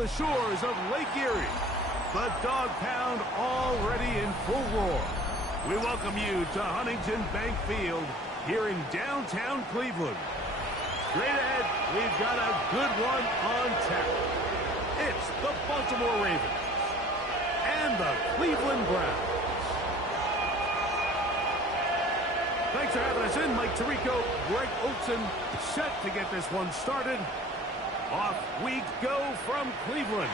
the shores of Lake Erie. The Dog Pound already in full roar. We welcome you to Huntington Bank Field here in downtown Cleveland. Straight ahead, we've got a good one on tap. It's the Baltimore Ravens and the Cleveland Browns. Thanks for having us in. Mike Tirico, Greg Olson, set to get this one started. Off we go from Cleveland.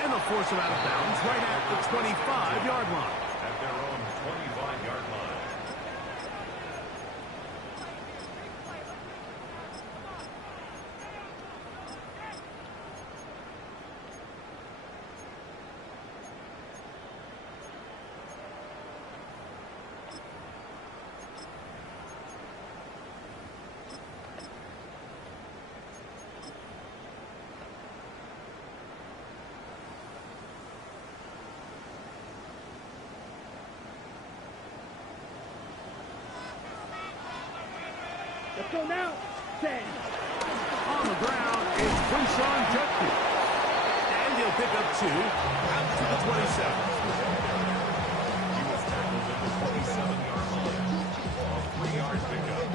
And they'll force him out of bounds right at the 25-yard line. At their own 25-yard line. Let's go now. 10. On the ground, it's Quinshon Judkins. And he'll pick up 2 out to the 27. He was tackled at the 27-yard line. A 3-yard pickup.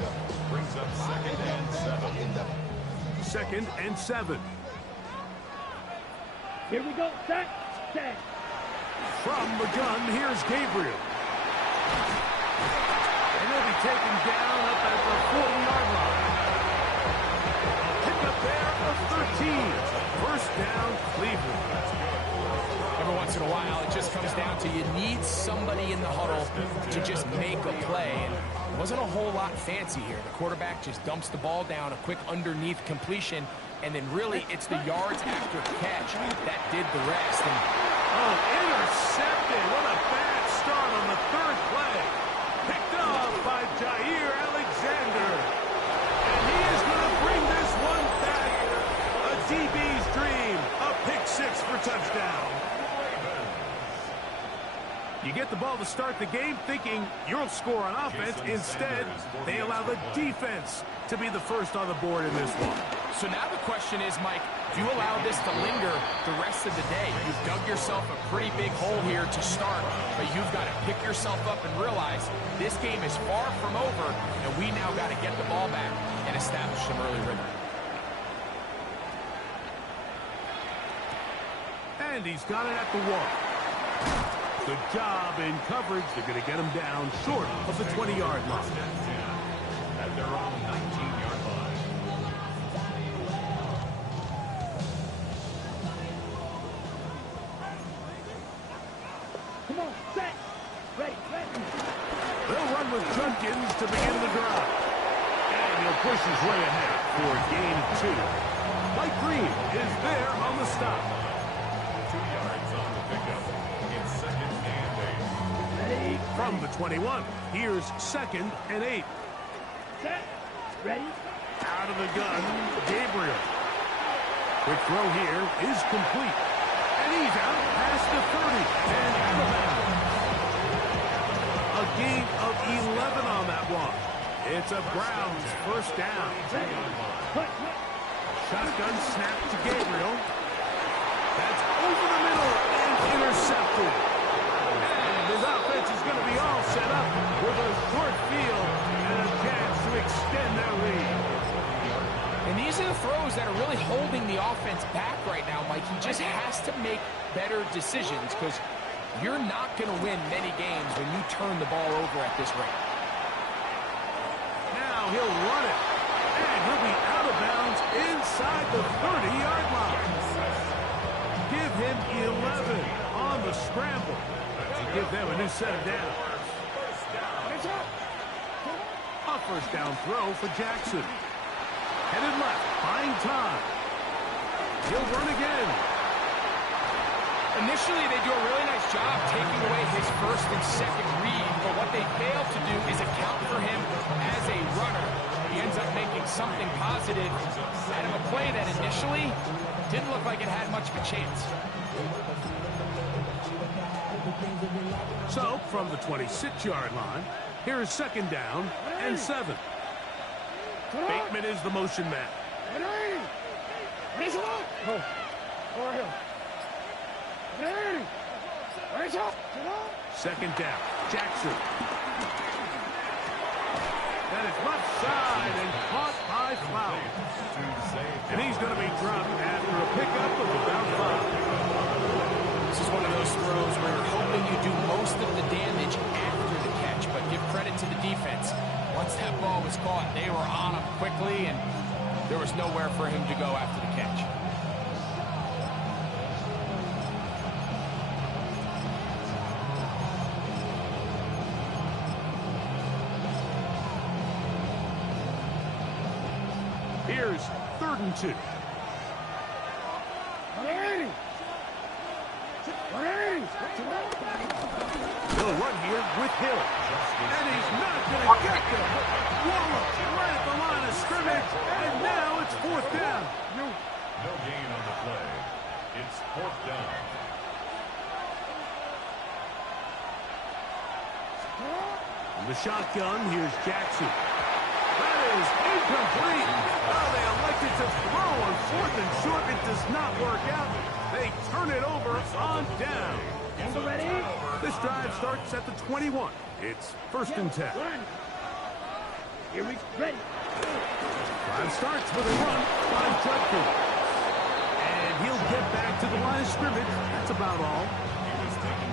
Brings up 2nd and 7. 2nd and 7. Here we go. Set. 10. From the gun, here's Gabriel. And he'll be taken down up at the 40-yard line. A pickup there of 13. First down, Cleveland. Every once in a while, it just comes down to you need somebody in the huddle to just make a play. And it wasn't a whole lot fancy here. The quarterback just dumps the ball down, a quick underneath completion, and then really it's the yards after catch that did the rest. And oh, intercepted. What a bad start on the 3rd play. Picked up by Jair Alexander. And he is going to bring this one back. A DB's dream. A pick 6 for touchdown. You get the ball to start the game thinking you'll score on offense. Instead, they allow the defense to be the first on the board in this one. so now the question is, Mike, do you allow this to linger the rest of the day? You've dug yourself a pretty big hole here to start, but you've got to pick yourself up and realize this game is far from over, and we now got to get the ball back and establish some early rhythm. And he's got it at the 1. Good job in coverage. They're going to get him down short of the 20-yard line. At their own 19-yard line. Come on, set. Ready, ready. They'll run with Judkins to begin the drive. And he'll push his way ahead for gain 2. Mike Green is there on the stop. 2 yards on the pickup. It's 2nd and 8. Ready. From the 21, here's 2nd and 8. Set. Ready. Out of the gun, Gabriel. Quick throw here is complete. And he's out past the 30 and out of bounds. A gain of 11 on that one. It's a Browns first down. Ready. Cut, cut. Shotgun snap to Gabriel. That's over the middle and intercepted. And his offense is going to be all set up with a short field and a chance to extend their lead. And these are the throws that are really holding the offense back right now, Mike. He just has to make better decisions because you're not going to win many games when you turn the ball over at this rate. Now he'll run it. And he'll be out of bounds inside the 30-yard line. Give him 11 on the scramble to give them a new set of downs. A first down throw for Jackson. Headed left, buying time. He'll run again. Initially, they do a really nice job taking away his first and second read, but what they fail to do is account for him as a runner. He ends up making something positive out of a play that initially didn't look like it had much of a chance. So, from the 26-yard line, here is 2nd down and 7. Bateman is the motion man. Raise it up. Go. Over here. Ready. Raise up. Second down. Jackson. That is left side and caught by Flowers. And he's going to be dropped after a pickup of about 5. This is one of those throws where you're hoping you do most of the damage after the catch, but give credit to the defense. Once that ball was caught, they were on him quickly, and there was nowhere for him to go after the catch. Here's 3rd and 2. 180. 180. He'll run here with Hill. And he's not going to get them. Wallace right at the line of scrimmage. And now it's 4th down. No gain on the play. It's 4th down. In the shotgun, here's Jackson. That is incomplete. Oh, they elected to throw on 4th and short. It does not work out. They turn it over on down. Ready? This drive starts at the 21. It's 1st and 10. Run. Here we ready. Drive starts with a run by Judkins. And he'll get back to the line of scrimmage. That's about all.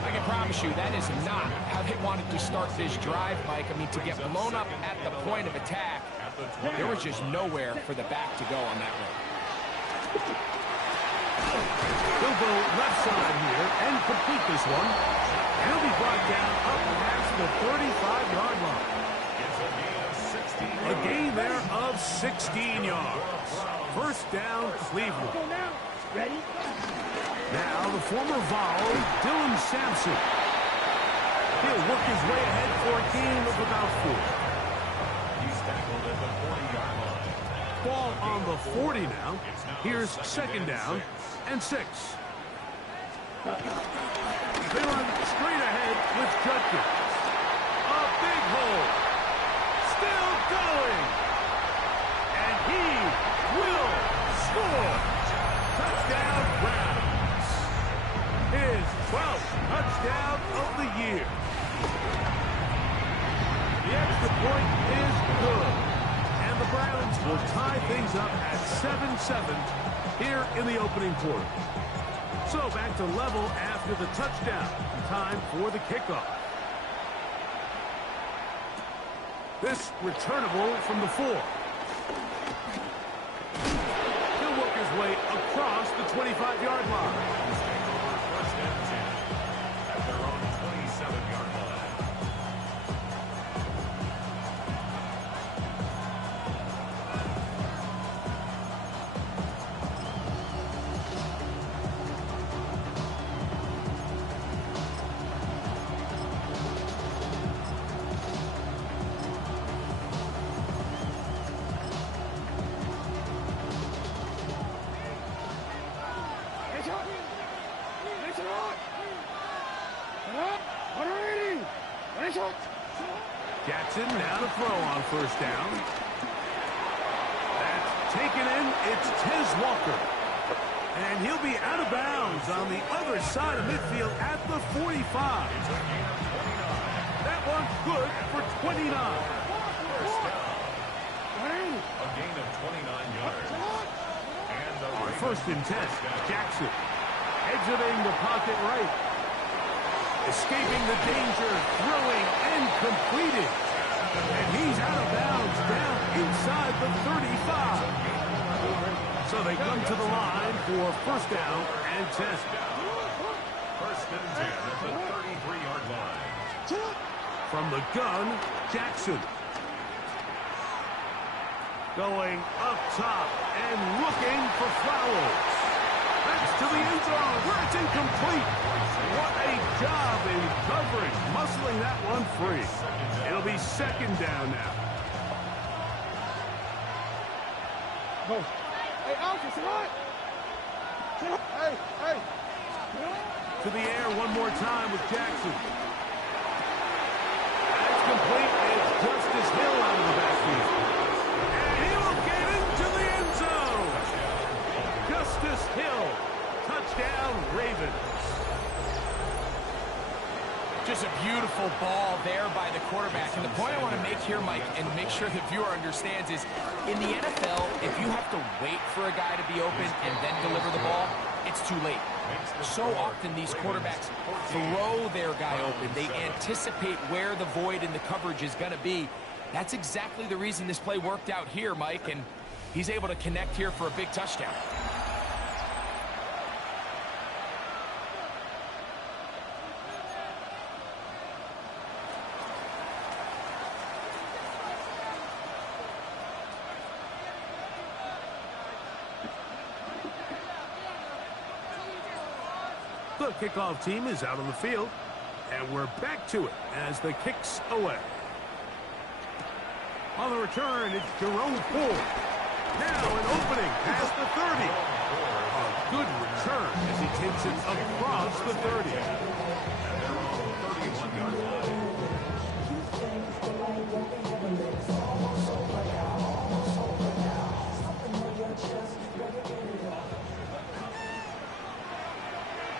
I can promise you that is not how they wanted to start this drive, Mike. I mean, to get blown up at the point of attack, there was just nowhere for the back to go on that run. He'll go left side here and complete this one. He'll be brought down up past the 35-yard line. A gain there of 16 yards. 1st down, Cleveland. Go now. Ready? Now the former Vol, Dylan Sampson. He'll work his way ahead for a gain of about 4. He's tackled at the 40-yard line. Ball on the 40 now. Here's 2nd down and 6. They run straight ahead with Judkins. A big hole. Still going. And he will score. Touchdown, Browns. His 12th touchdown of the year. The extra point is good. And the Browns will tie things up at 7-7 here in the opening quarter. So back to level after the touchdown. Time for the kickoff. This returnable from the 4. He'll work his way across the 25-yard line. First and 10 at their own 27-yard line. Jackson now to throw on 1st down. That's taken in. It's Tez Walker. And he'll be out of bounds on the other side of midfield at the 45. That one's good for 29. A gain of 29 yards. And the On 1st and 10, Jackson exiting the pocket right. Escaping the danger, throwing and completing. And he's out of bounds down inside the 35. So they come to the line for 1st down and 10. 1st and 10 at the 33-yard line. From the gun, Jackson. Going up top and looking for Flowers. That's to the end zone where it's incomplete. What a job in covering, muscling that one free. It'll be 2nd down now. Hey, Alfred, come on. Hey. To the air one more time with Jackson. That's complete. It's Justice Hill out of the backfield. And he will get into the end zone. Justice Hill. Touchdown, Ravens. Just a beautiful ball there by the quarterback. And the point I want to make here, Mike, and make sure the viewer understands is, in the NFL, if you have to wait for a guy to be open and then deliver the ball, it's too late. So often these quarterbacks throw their guy open. They anticipate where the void in the coverage is going to be. That's exactly the reason this play worked out here, Mike, and he's able to connect here for a big touchdown. The kickoff team is out on the field, and we're back to it as the kick's away. On the return, it's Jerome Ford. Now an opening past the 30. A good return as he takes it across the 30.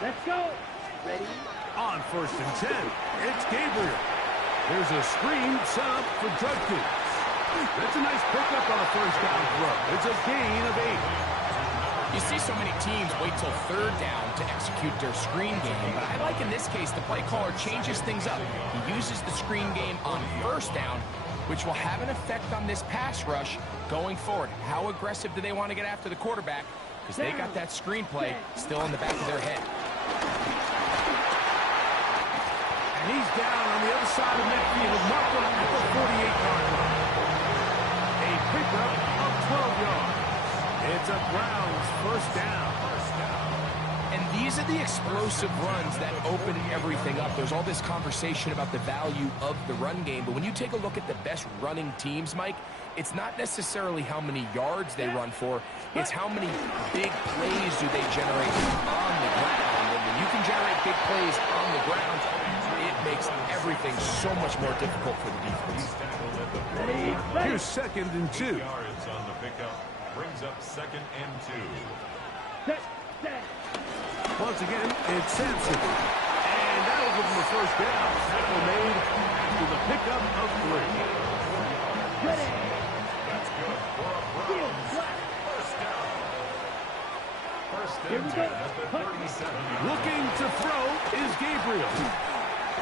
Let's go. Ready? On 1st and 10, it's Gabriel. There's a screen set up for Judkins. That's a nice pickup on a first down throw. It's a gain of 8. You see so many teams wait till 3rd down to execute their screen game, but I like in this case the play caller changes things up. He uses the screen game on 1st down, which will have an effect on this pass rush going forward. How aggressive do they want to get after the quarterback? Because they got that screen play still in the back of their head. And he's down on the other side of midfield, marked up at the 48-yard line. A pickup of 12 yards. It's a Browns 1st down. And these are the explosive runs that open everything up. There's all this conversation about the value of the run game, but when you take a look at the best running teams, Mike, it's not necessarily how many yards they run for, it's how many big plays do they generate on the ground. And when you can generate big plays on the ground, it makes everything so much more difficult for the defense. Here's 2nd and 2. Yards on the pickup. Brings up 2nd and 2. Once again, it's Sampson. And that'll give him the 1st down. Tackle made after the pickup of 3. That's good for a Browns 1st down. 1st and 10 at the 37. Looking to throw is Gabriel.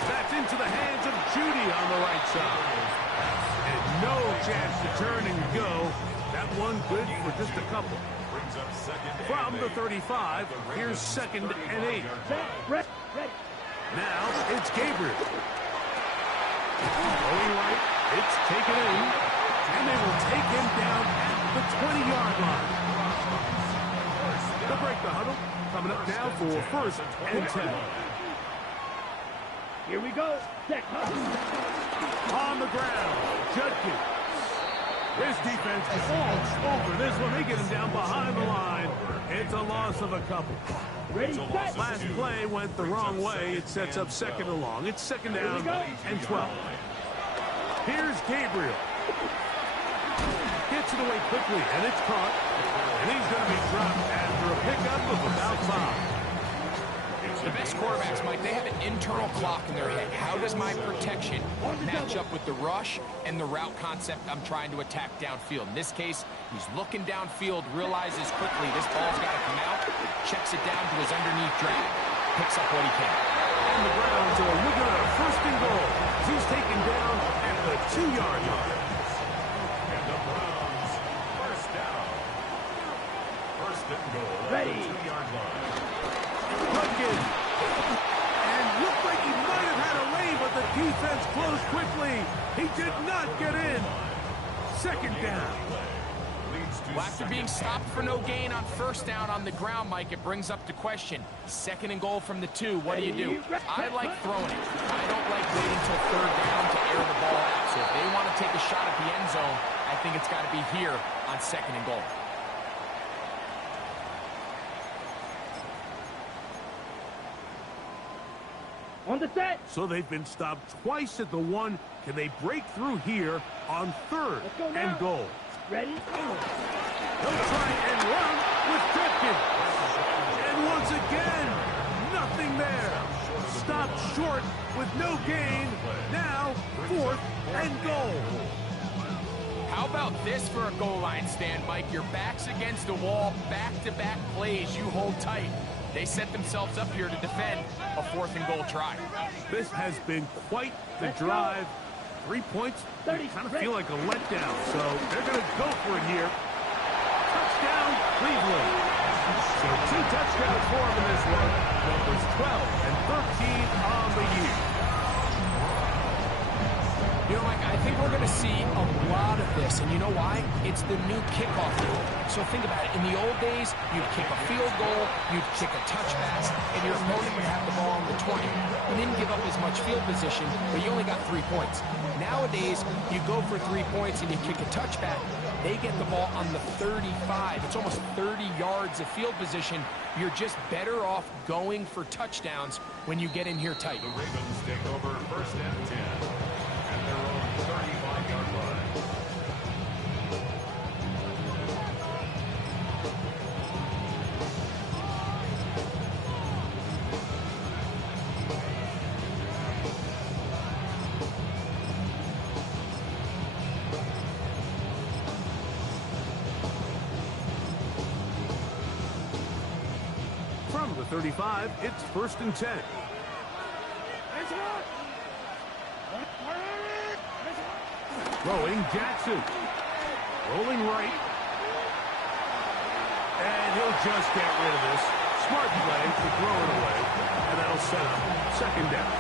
That's into the hands of Judy on the right side. And no chance to turn and go. That one good for just a couple. Brings up 2nd From and the 8. 35, here's 2nd and 8. Now it's Gabriel. Going right, it's taken in, and they will take him down at the 20-yard line. They'll break the huddle. Coming up now for 1st and 10. Here we go. On the ground, Judkins. This defense is all over this one. They get him down behind the line. It's a loss of a couple. Ready, set. Last play went the wrong way. It sets up 2nd and long. It's 2nd down and 12. Here's Gabriel. Gets it away quickly, and it's caught. And he's going to be dropped after a pickup of about 5. The best quarterbacks, Mike, they have an internal clock in their head. How does my protection match up with the rush and the route concept I'm trying to attack downfield? In this case, he's looking downfield, realizes quickly this ball's got to come out, checks it down to his underneath drag, picks up what he can. And the Browns are looking at a 1st and goal. He's taken down at the 2-yard line. And the Browns 1st down. 1st and goal. Ready. 2-yard line. Judkins. And looked like he might have had a lane, but the defense closed quickly. He did not get in. 2nd down. Well, after being stopped for no gain on 1st down on the ground, Mike, it brings up the question. 2nd and goal from the 2, what do you do? I like throwing it. I don't like waiting till 3rd down to air the ball out. So if they want to take a shot at the end zone, I think it's got to be here on 2nd and goal. On the set. So they've been stopped twice at the 1. Can they break through here on 3rd Let's go now. and goal? Ready? They'll try and run with Judkins. Fires again. Nothing there. Stopped short with no gain. Now, 4th and goal. How about this for a goal line stand, Mike? Your back's against the wall, back-to-back plays you hold tight. They set themselves up here to defend a 4th and goal try. This has been quite the drive. 3 points, you kind of feel like a letdown, so they're going to go for it here. Touchdown, Cleveland. So 2 touchdowns for them in this one. Numbers 12 and 13 on the year. You know, Mike, I think we're going to see a lot of this, and you know why? It's the new kickoff rule. So think about it. In the old days, you'd kick a field goal, you'd kick a touchback, and your opponent would have the ball on the 20. You didn't give up as much field position, but you only got 3 points. Nowadays, you go for 3 points and you kick a touchback. They get the ball on the 35. It's almost 30 yards of field position. You're just better off going for touchdowns when you get in here tight. The Ravens take over 1st and 10 at their own 35-yard line. From the 35, it's 1st and 10. Throwing Jackson. Rolling right. And he'll just get rid of this. Smart play to throw it away. And that'll set up 2nd down.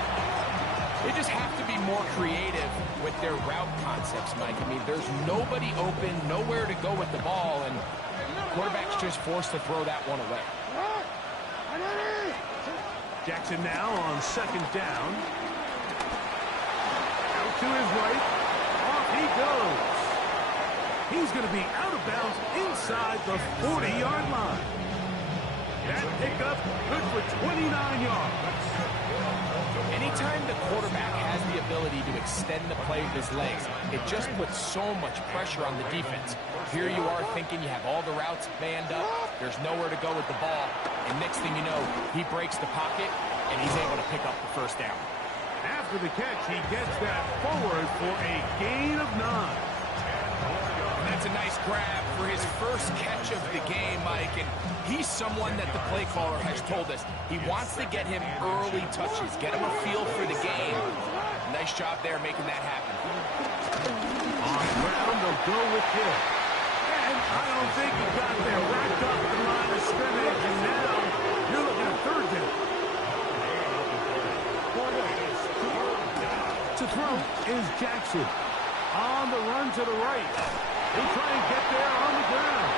They just have to be more creative with their route concepts, Mike. I mean, there's nobody open, nowhere to go with the ball, and quarterback's just forced to throw that one away. Jackson now on 2nd down. Out to his right. Off he goes. He's going to be out of bounds inside the 40-yard line. That pickup good for 29 yards. Anytime the quarterback has the ability to extend the play with his legs, it just puts so much pressure on the defense. Here you are thinking you have all the routes banned up, there's nowhere to go with the ball, and next thing you know, he breaks the pocket, and he's able to pick up the 1st down. After the catch, he gets that forward for a gain of 9. And that's a nice grab for his first catch of the game, Mike, and he's someone that the play caller has told us he wants to get him early touches, get him a feel for the game. Nice job there making that happen. On the ground, they'll go with him. And I don't think he got there. Racked up the line of scrimmage, and now you're looking at 3rd down. To throw is Jackson. On the run to the right. He'll try and get there on the ground.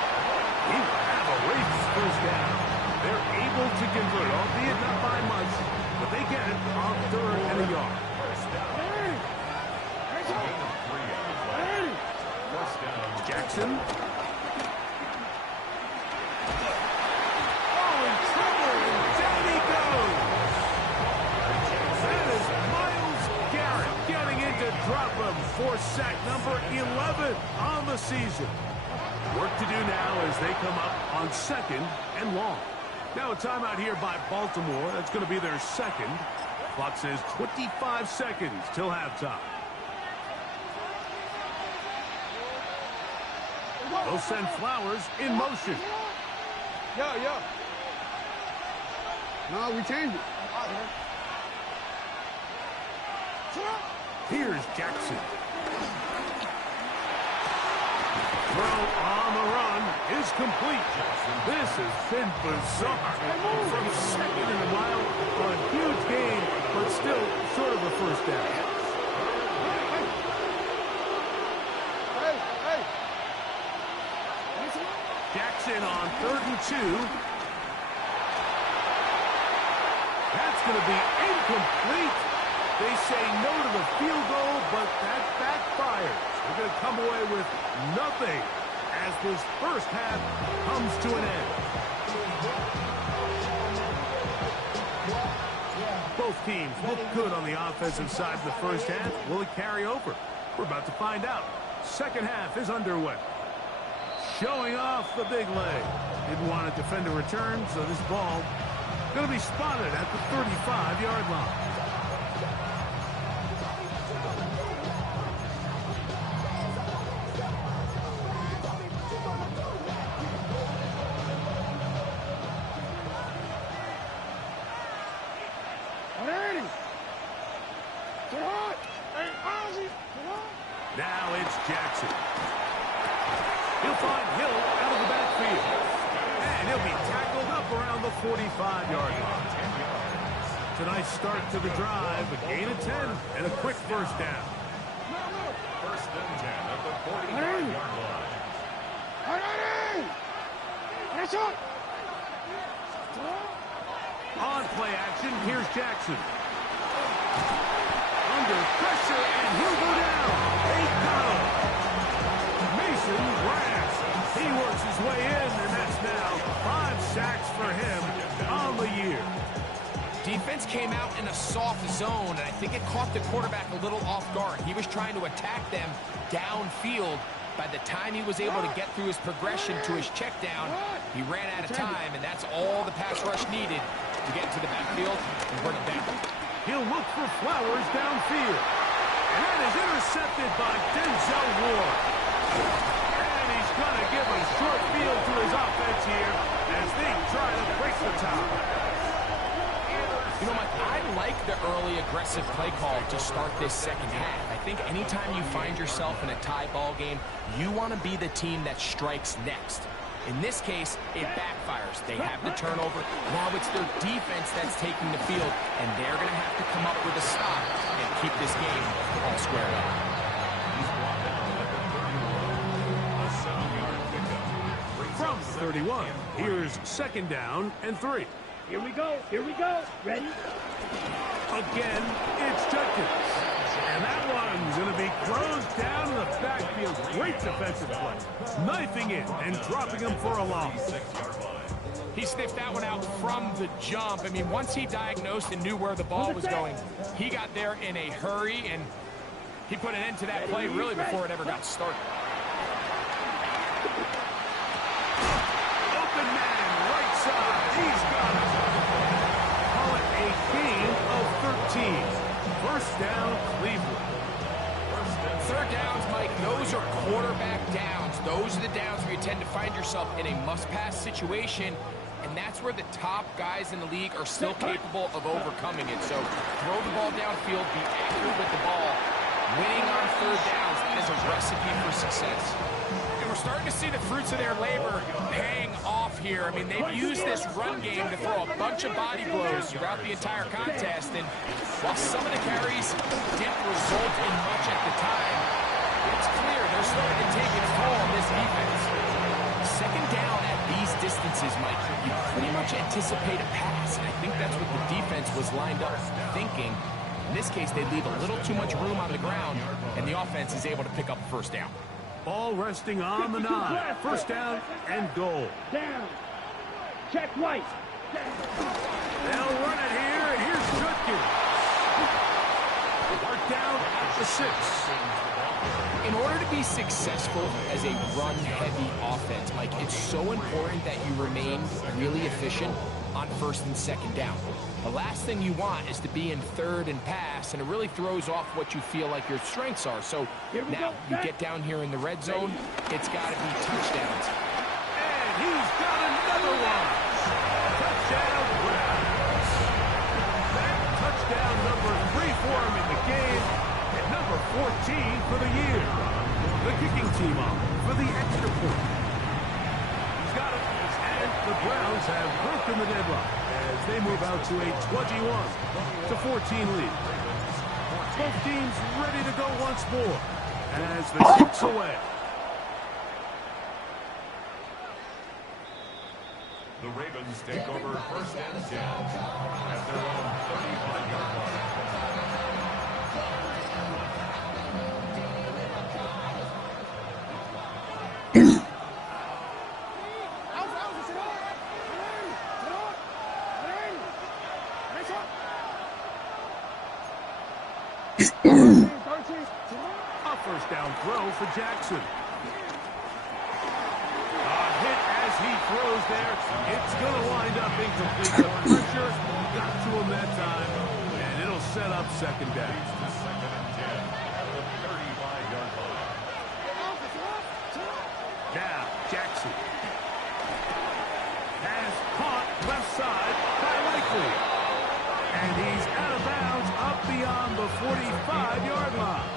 He will have a race 1st down. They're able to convert, albeit not by much, but they get it on 3rd and a yard. Jackson. Oh, in trouble, and down he goes. That is Myles Garrett getting in to drop him for sack number 11 on the season. Work to do now as they come up on 2nd and long. Now a timeout here by Baltimore. That's going to be their 2nd. Clock says 25 seconds till halftime. They'll send Flowers in motion. Yo. No, we changed it. Here's Jackson. Throw on the run is complete. This has been bizarre. From 2nd in a while, a huge gain, but still sort of a 1st down. Jackson on 3rd and 2. That's going to be incomplete. They say no to the field goal, but that backfires. They're going to come away with nothing as this 1st half comes to an end. Both teams look good on the offensive side of the 1st half. Will it carry over? We're about to find out. 2nd half is underway. Showing off the big leg. Didn't want to defend a return, so this ball Going to be spotted at the 35-yard line. Now it's Jackson. He'll find Hill out of the backfield. And he'll be tackled up around the 45-yard line. Tonight's start to the drive, a gain of 10 and a quick first down. First and 10 at the 45-yard line. On play action, here's Jackson. Under pressure, and he'll go down. They got him. Mason Grant. He works his way in, and that's now 5 sacks for him on the year. Defense came out in a soft zone, and I think it caught the quarterback a little off guard. He was trying to attack them downfield. By the time he was able to get through his progression to his check down, he ran out of time, and that's all the pass rush needed to get to the backfield and bring it down. He'll look for Flowers downfield. And that is intercepted by Denzel Ward. And he's going to give a short field to his offense here as they try to break the top. You know, Mike, I like the early aggressive play call to start this second half. I think anytime you find yourself in a tie ball game, you want to be the team that strikes next. In this case, it backfires. They have the turnover. Now it's their defense that's taking the field, and they're going to have to come up with a stop and keep this game all squared up. He's brought down at the 31. A 7-yard pickup. From 31, here's second down and 3. Here we go. Here we go. Ready? Again, it's Judkins. And that one's going to be thrown down in the backfield. Great defensive play. Knifing in and dropping him for a loss. He sniffed that one out from the jump. I mean, once he diagnosed and knew where the ball was going, he got there in a hurry, and he put an end to that play really before it ever got started. Open man, right side. He's got it. Call it a gain of 13. First down, Cleveland. Third downs, Mike, those are quarterback downs. Those are the downs where you tend to find yourself in a must-pass situation, and that's where the top guys in the league are still capable of overcoming it. So throw the ball downfield, be accurate with the ball. Winning on third downs, that is a recipe for success. And we're starting to see the fruits of their labor paying off here. I mean, they've used this run game to throw a bunch of body blows throughout the entire contest, and while some of the carries didn't result in much at the time, it's clear they're starting to take its toll on this defense. Second down at these distances, Mike, you pretty much anticipate a pass, and I think that's what the defense was lined up thinking. In this case, they leave a little too much room on the ground, and the offense is able to pick up the first down. Ball resting on the 9. First down and goal. Down. Check right. They'll run it here, and here's Judkins. Mark down at the 6. In order to be successful as a run-heavy offense, Mike, it's so important that you remain really efficient on first and second down. The last thing you want is to be in third and pass, and it really throws off what you feel like your strengths are. So now you get down here in the red zone, it's got to be touchdowns. And he's got another one. Touchdown, Browns. That touchdown number 3 for him in the game, and number 14 for the year. The kicking team on for the extra point. He's got it, and the Browns have broken the deadlock as they move out to a 21-14 lead. Both teams ready to go once more as the kicks away. The Ravens take over first and 10 at their own 35-yard line. A first down throw for Jackson. A hit as as he throws there, it's going to wind up incomplete. The pressure got to him that time, and it'll set up second down. Second and 10 at the 35-yard line. Now, Jackson. Has caught left side by Likely. And he's out of bounds up beyond the 45-yard line.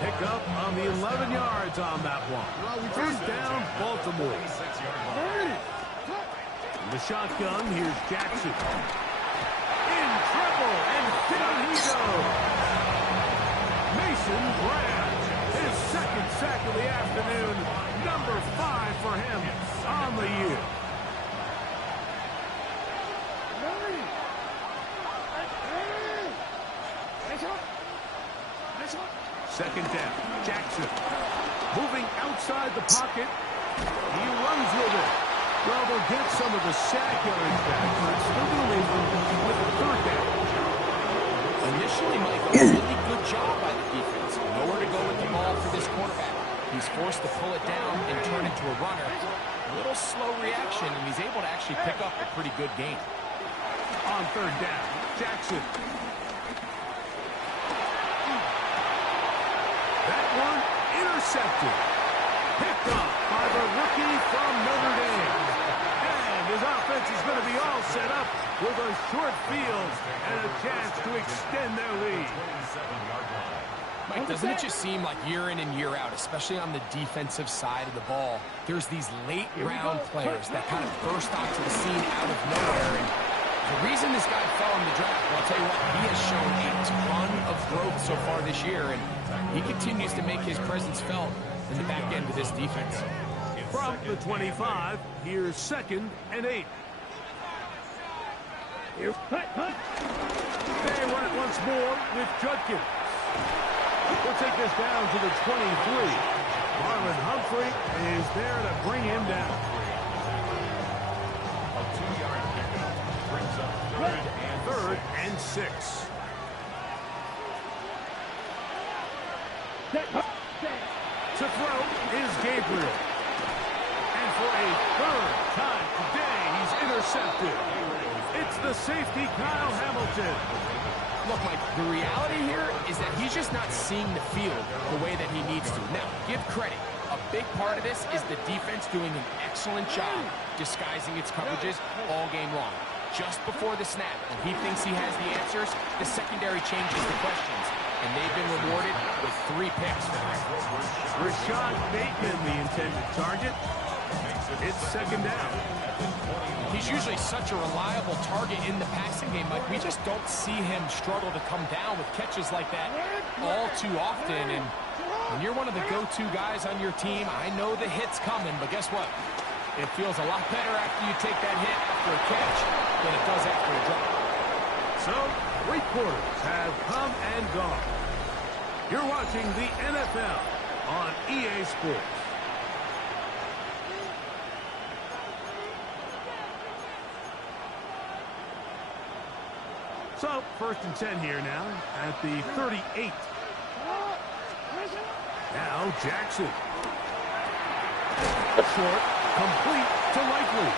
Pick up on the 11 yards on that one. First down, Baltimore. In the shotgun, here's Jackson. In trouble, and down he goes. Mason Graham, his second sack of the afternoon. Number 5 for him on the year. Second down, Jackson. Moving outside the pocket. He runs with it. Well, they'll get some of the sack yards back, but it's still going to leave them with a third down. Initially, Mike, a really good job by the defense. Nowhere to go with the ball for this quarterback. He's forced to pull it down and turn into a runner. A little slow reaction, and he's able to actually pick up a pretty good gain. On third down, Jackson. That one intercepted. Picked up by the rookie from Notre Dame. And his offense is going to be all set up with a short field and a chance to extend their lead. Mike, doesn't it just seem like year in and year out, especially on the defensive side of the ball, there's these late-round players that kind of burst onto the scene out of nowhere. And the reason this guy fell in the draft, well, I'll tell you what, he has shown a ton of growth so far this year, and he continues to make his presence felt in the back end of this defense. From the 25, here's second and 8. They run it once more with Judkins. We'll take this down to the 23. Marlon Humphrey is there to bring him down. A 2-yard pickup brings up third and 6. To throw is Gabriel. And for a third time today, he's intercepted. It's the safety, Kyle Hamilton. Look, Mike, the reality here is that he's just not seeing the field the way that he needs to. Now, give credit. A big part of this is the defense doing an excellent job disguising its coverages all game long. Just before the snap, when he thinks he has the answers, the secondary changes the questions. And they've been rewarded with 3 picks. Rashad Bateman, the intended target. It's second down. He's usually such a reliable target in the passing game. Like, we just don't see him struggle to come down with catches like that all too often. And when you're one of the go-to guys on your team, I know the hit's coming, but guess what? It feels a lot better after you take that hit after a catch than it does after a drop. So, 3 quarters have come and gone. You're watching the NFL on EA Sports. So, first and 10 here now at the 38. Now, Jackson. Short, complete to Likely.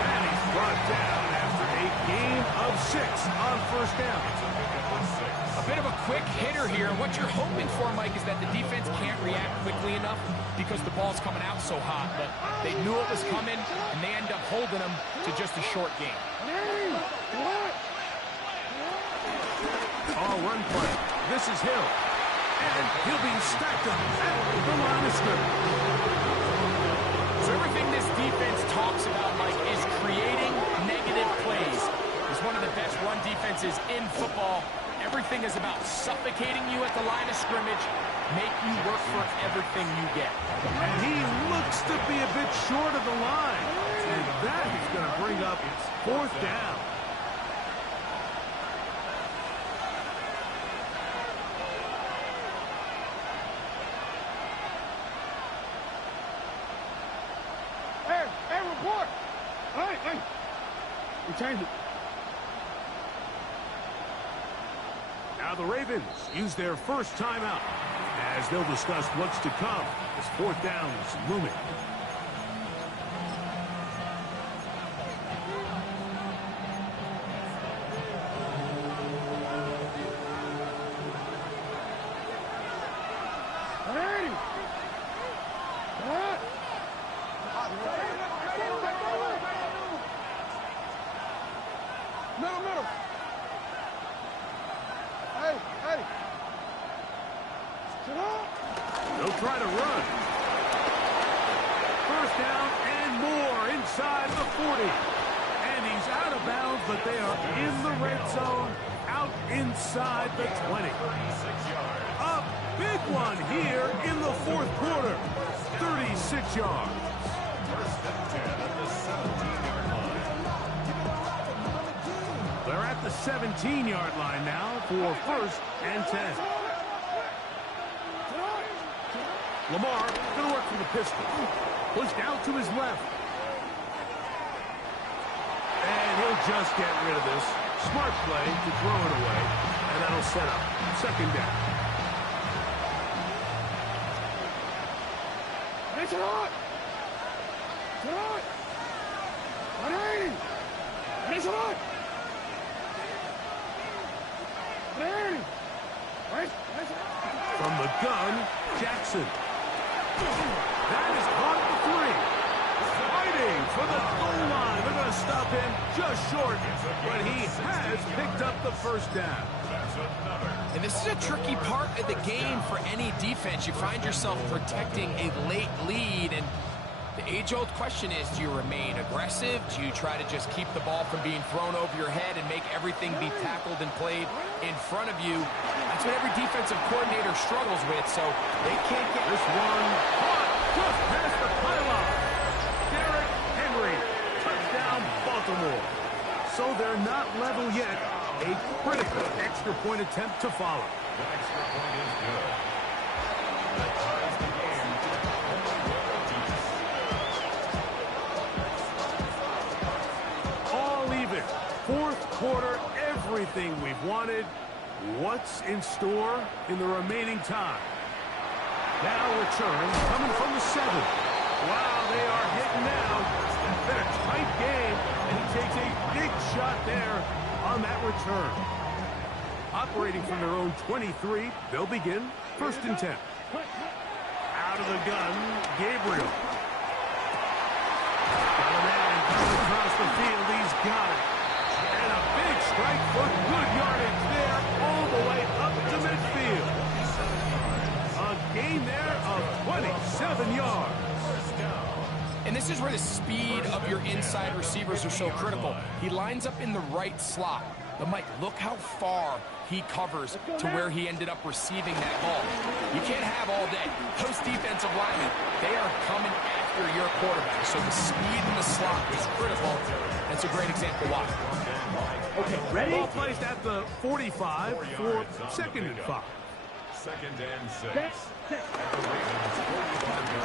And he's brought down after a gain of 6 on first down. A bit of a quick hitter here. What you're hoping for, Mike, is that the defense can't react quickly enough because the ball's coming out so hot. But they knew it was coming, and they end up holding them to just a short gain. All run play. This is Hill. And he'll be stacked up at the line of scrimmage. So everything this defense talks about, Mike, is creating negative plays. It's one of the best run defenses in football. Everything is about suffocating you at the line of scrimmage, make you work for everything you get. And he looks to be a bit short of the line. And that is going to bring up fourth down. Report! Hey! We changed it. Now the Ravens use their first timeout as they'll discuss what's to come as fourth down is looming. Middle. Hey. Sit up. They'll try to run. First down and more inside the 40. And he's out of bounds, but they are in the red zone, out inside the 20. A big one here in the fourth quarter. 36 yards. First and 10 at the 17-yard line. They're at the 17-yard line now for first and 10. Lamar going to work from the pistol. Pushed out to his left. And he'll just get rid of this. Smart play to throw it away. And that'll set up second down. It's hot. From the gun, Jackson. That is caught at the 3. Fighting for the goal line. They're going to stop him just short, but he has picked up the first down. And this is a tricky part of the game for any defense. You find yourself protecting a late lead, and the age-old question is, do you remain aggressive? Do you try to just keep the ball from being thrown over your head and make everything be tackled and played in front of you? That's what every defensive coordinator struggles with, so they can't get... This one caught just past the pylon. Derrick Henry, touchdown Baltimore. So they're not level yet. A critical extra point attempt to follow. The extra point is good. That ties the game. All even. Fourth quarter, everything we've wanted. What's in store in the remaining time? Now return coming from the 7. Wow, they are hitting now. It's been a tight game, and he takes a big shot there on that return. Operating from their own 23, they'll begin first and 10. Out of the gun, Gabriel. Got a man coming across the field. He's got it. And a big strike for good yardage there all the way up to midfield. A gain there of 27 yards. And this is where the speed of your inside receivers are so critical. He lines up in the right slot. But, Mike, look how far he covers to where he ended up receiving that ball. You can't have all day. Those defensive linemen, they are coming after your quarterback. So the speed in the slot is critical. That's a great example why. Okay, ready? Ball placed at the 45 for second and 5. Second and 6. Up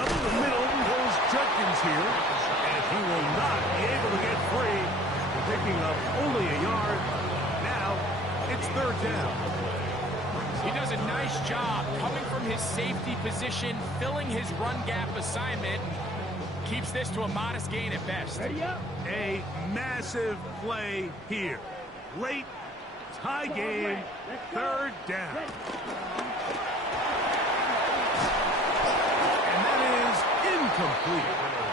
the middle goes Judkins here, and he will not be able to get free. Picking up only a yard. Now it's third down. He does a nice job coming from his safety position, filling his run gap assignment, and keeps this to a modest gain at best. Ready up. A massive play here. Late tie game, third down. And that is incomplete.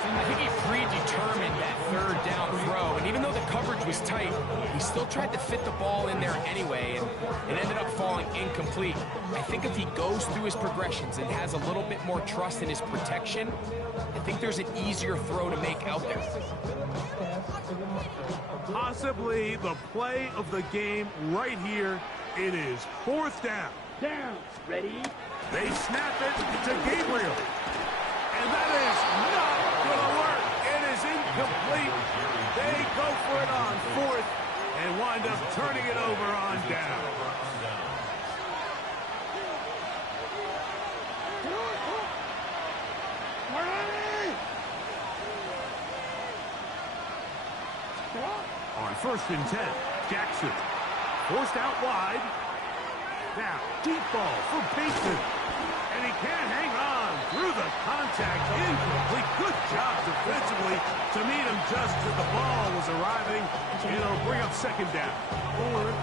I think he predetermined that third down throw, and even though the coverage was tight, he still tried to fit the ball in there anyway, and it ended up falling incomplete. I think if he goes through his progressions and has a little bit more trust in his protection, I think there's an easier throw to make out there. Possibly the play of the game right here. It is fourth down. Down. Ready? They snap it to Gabriel. And that is not going to work. It is incomplete. They go for it on fourth and wind up turning it over on down. On first and 10, Jackson forced out wide. Now, deep ball for Payton. And he can't hang on through the contact. Incomplete. Good job defensively to meet him just as the ball was arriving. It'll bring up second down. Forward.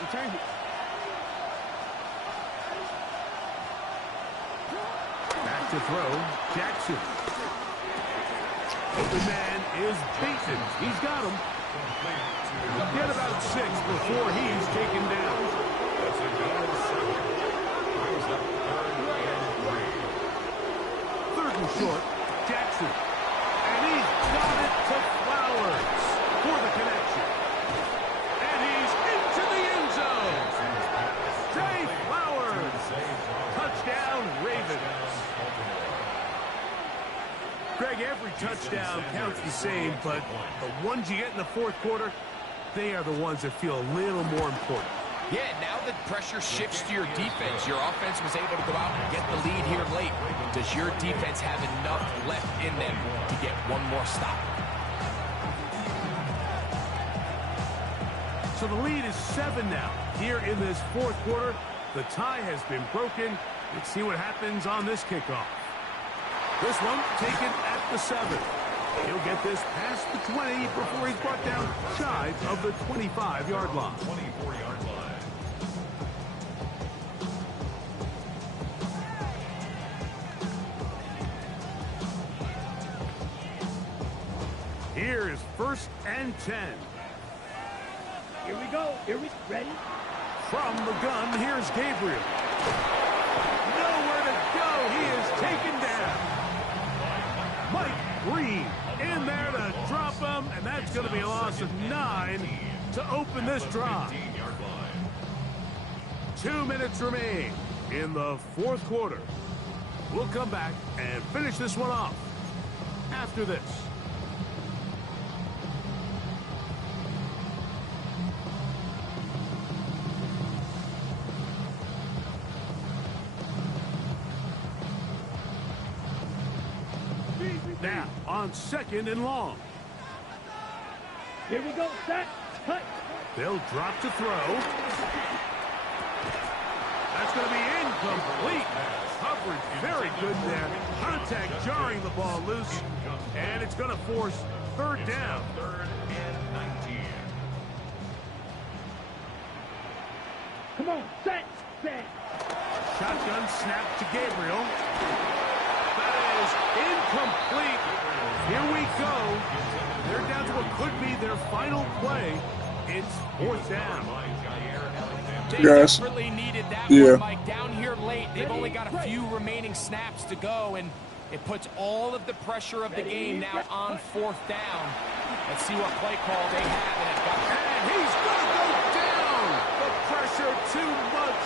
Return it. Back to to throw. Jackson. Open man is Payton. He's got him. Get about 6 before he's taken down. That's a gain of 7. Brings up 3rd and 3. 3rd and short. Jackson. And he's got it to Flowers for the connection. And he's into the end zone. Trey Flowers. Touchdown, Ravens. Greg, every touchdown counts the same, but the ones you get in the 4th quarter, they are the ones that feel a little more important. Yeah, now the pressure shifts to your defense. Your offense was able to go out and get the lead here late. Does your defense have enough left in them to get one more stop? So the lead is 7 now. Here in this 4th quarter, the tie has been broken. Let's see what happens on this kickoff. This one taken at the 7. He'll get this past the 20 before he's brought down shy of the 25-yard line. 24-yard line. Here is 1st and 10. Here we go. Ready? From the gun, here's Gabriel. Nowhere to go. He is taken down. Mike Green in there to drop him, and that's going to be a loss of 9 to open this drive. 15-yard line. 2 minutes remain in the 4th quarter. We'll come back and finish this one off after this. Now, on 2nd and long. Here we go. Set. Cut. They'll drop to throw. That's going to be incomplete. Coverage very good there. Contact jarring the ball loose. And it's going to force 3rd down. 3rd and 19. Come on. Set. Shotgun snap to Gabriel. That is incomplete. Here we go. They're down to what could be their final play. It's 4th down. They desperately needed that one, Mike. Down here late, they've only got a few remaining snaps to go, and it puts all of the pressure of the game now on 4th down. Let's see what play call they have. And he's going to go down. The pressure too much.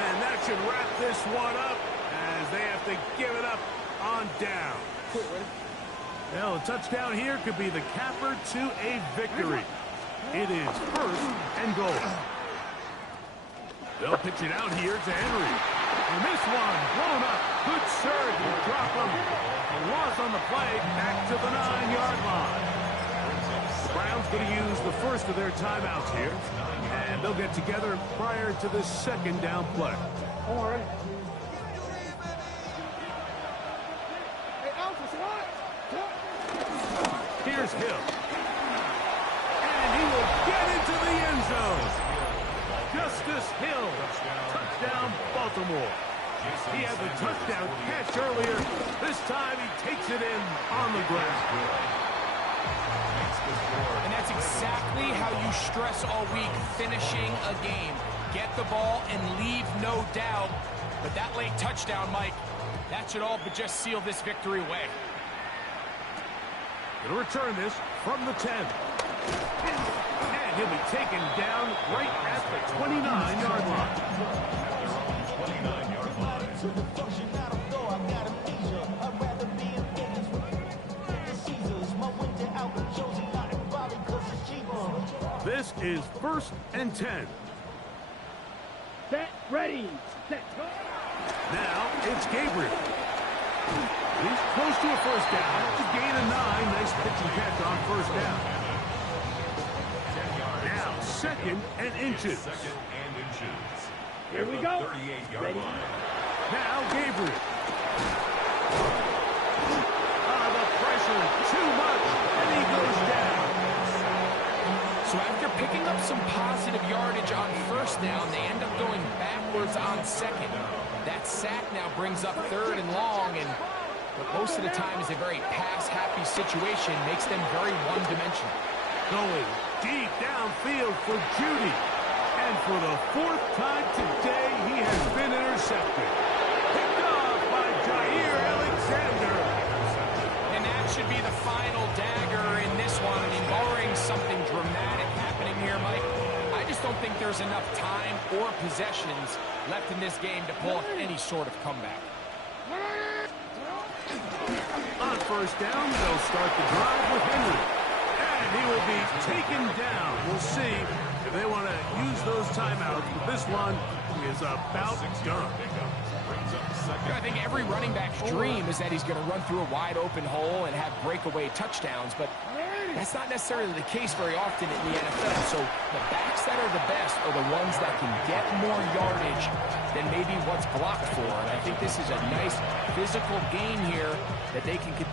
And that should wrap this one up as they have to give it up on down. Well, a touchdown here could be the capper to a victory. It is 1st and goal. They'll pitch it out here to Henry. And this one blown up. Good surge will drop him. A loss on the play back to the 9-yard line. The Browns going to use the first of their timeouts here. And they'll get together prior to the 2nd down play. All right. Here's Hill. And he will get into the end zone. Justice Hill. Touchdown, Baltimore. He had the touchdown catch earlier. This time he takes it in on the ground. And that's exactly how you stress all week, finishing a game. Get the ball and leave no doubt. But that late touchdown, Mike, that should all but just seal this victory away. Going to return this from the 10. And he'll be taken down right at the 29-yard line. At their own 29-yard line. This is 1st and 10. Set. Ready. Set. Go. Now it's Gabriel. He's close to a 1st down. It's a gain of 9. Nice pitch and catch on 1st down. Now 2nd and inches. 2nd and inches. Here we go. 38-yard line. Now Gabriel. The pressure too much, and he goes down. So after picking up some positive positive yardage on first down. They end up going backwards on second. That sack now brings up third and long, and what most of the time is a very pass-happy situation makes them very one-dimensional. Going deep downfield for Judy. And for the fourth time today, he has been intercepted. Picked off by Jair Alexander. And that should be the final dagger in this one. I mean, barring something dramatic happening here, Mike, I just don't think there's enough time or possessions left in this game to pull off any sort of comeback. On first down, they'll start the drive with Henry. And he will be taken down. We'll see if they want to use those timeouts, but this one is about done. I think every running back's dream is that he's going to run through a wide open hole and have breakaway touchdowns, but that's not necessarily the case very often in the NFL. So the backs that are the best are the ones that can get more yardage than maybe what's blocked for. And I think this is a nice physical game here that they can continue.